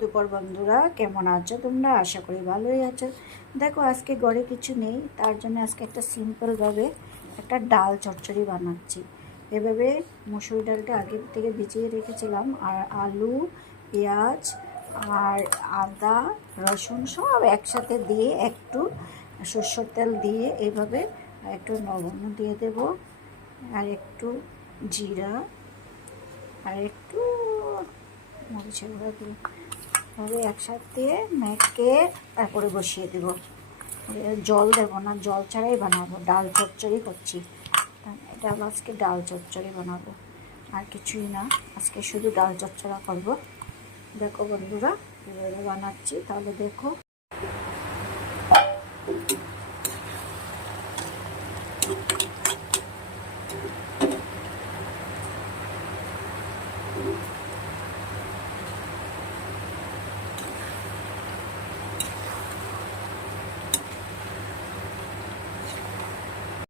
দুপুর বন্ধুরা, কেমন আছো তোমরা? আশা করি ভালোই আছো। দেখো, আজকে ঘরে কিছু নেই, তার জন্য আজকে একটা সিম্পলভাবে একটা ডাল চচ্চড়ি বানাচ্ছি। এভাবে মুসুর ডালটা আগে থেকে ভিজিয়ে রেখেছিলাম, আর আলু, পেঁয়াজ আর আদা রসুন সব একসাথে দিয়ে একটু সরষের তেল দিয়ে এভাবে একটু লবণ দিয়ে দেব, আর একটু জিরা, আর একটু মরিচের গুঁড়া দিয়ে তবে একসাথে মেখে তারপরে বসিয়ে দেবো। জল দেবো না, জল ছাড়াই বানাবো। ডাল চচ্চড়ি করছি, এটা আজকে ডাল চচ্চড়ি বানাবো, আর কিছুই না। আজকে শুধু ডাল চচ্চড়া করবো। দেখো বন্ধুরা, কীভাবে বানাচ্ছি, তাহলে দেখো।